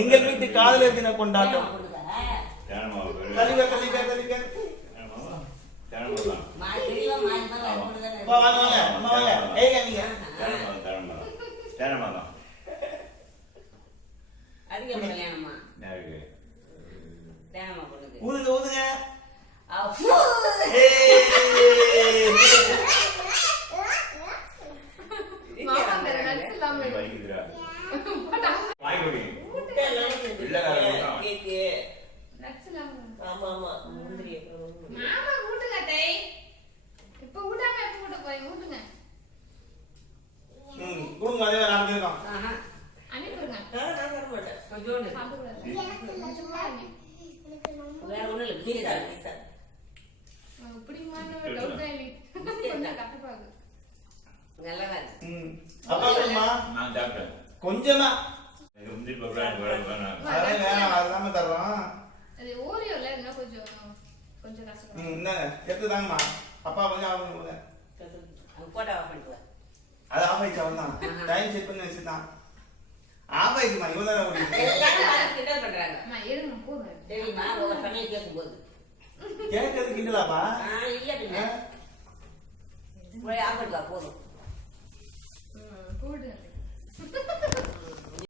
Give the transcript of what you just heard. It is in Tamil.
எங்கள் வீட்டு காதலர் தின கொண்டாட்டம். ஊதுங்க ஊதுங்க. கொஞ்சமா எடுத்துதாங்கம்மா. அப்பா கொஞ்சம் அது ஆஃப் ஆயிடுச்சு. அவன் தான் டைம் செட் பண்ணி வச்சுதான் ஆஃப் ஆயிடுச்சுமா. இவன் தான் கேட்கறது கிண்டலாப்பா. போதும்